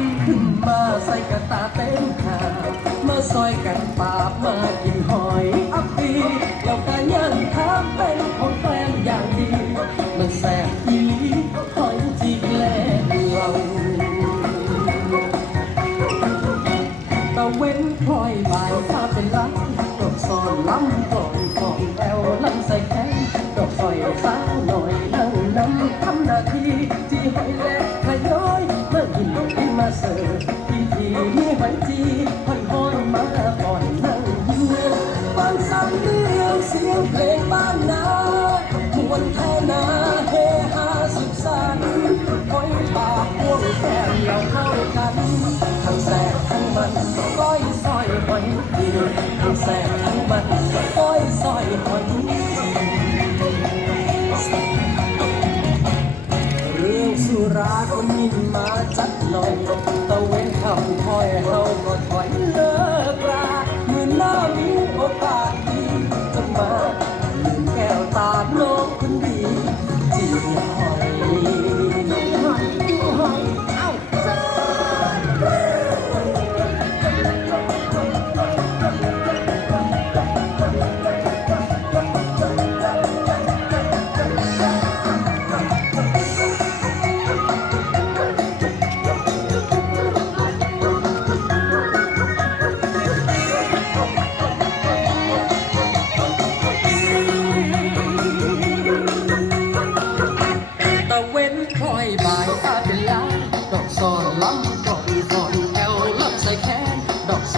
ำขึ้นมาใส่กระตาเต็มขามาซอยกันปาบมากินหอยอัปปีแล้วก็ยันทำเป็นของแกล้มอย่างดี มันแสบอีหลีหอยจีแกลเราตะเว้นพลอยบ่ายฟ้าเป็นลักดอกซอนล้ำก่องของแอว เสิร์ฟที่ที่มีหอยจีหอยหอยมาก่อนนั่งอยือนฟังสำเนียงเสียงเพลงบ้านนามวนแทนาเฮฮาสุขสันต์คอยปากพวงแก้มเราเข้ากันทั้งแสบทั้งมัน คอยเฮาก็ถอยเลิกราเมื่อนน้า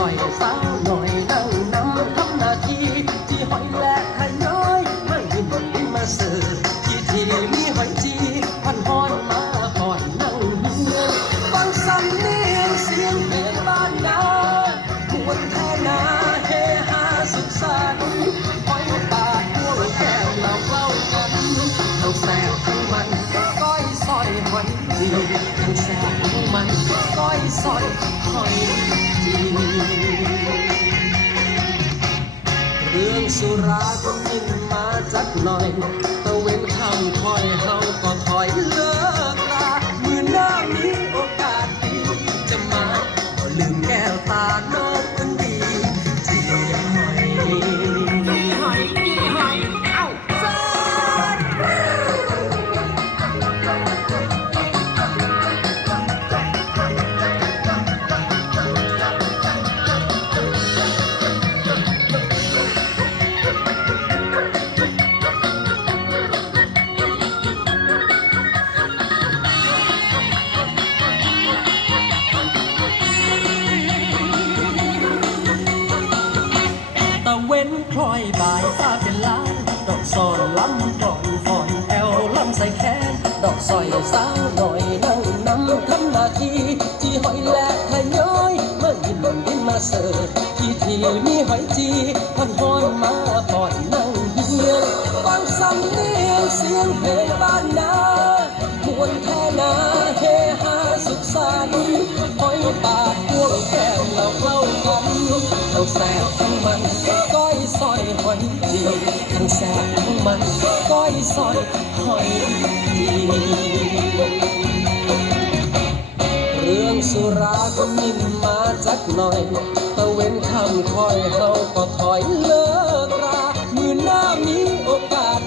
ดอกซอยสาวหน่อยนั่งน้ำทำหน้าที่ที่หอยแหลกให้น้อยไม่ยินดีมาเสิร์ฟที่ที่มีหอยจีพันหอนมาก่อนนั่งเงียนฟังสำเนียงเสียงเพลงบ้านนามวนแท่นาเฮฮาสุขสันต์หอยปากพวงแก้มเราเข้ากันเราแสบทั้งมันก้อยซอยหอยดี สุราก็กินมาจักหน่อยตะเว้นคำคอยเฮาก็ถอยเลิ คล้อยบ่ายฟ้าเป็นล้านดอกซอนล้ำก่อนฟอนแอวลำใส่แขนดอกซอยสาวหน่อยนั่งนำทำหน้าที่จีหอยแหลกขย้อยเมื่อยินดินมาเสิร์ฟที่ที่มีหอยจีพันหอนมาปอนนั่งเฮียนฟังสำเนียงเสียงเพลงบ้านนามวนแท่นาเฮฮาสุขสันต์หอยปา อยทั้งแสบทั้งมันก้อยซอยหอยดีเรื่องสุราก็มินมาจักหน่อย ตะเว้นคำคอยเฮาก็ถอยเลิกรามือหน้ามีโอกาส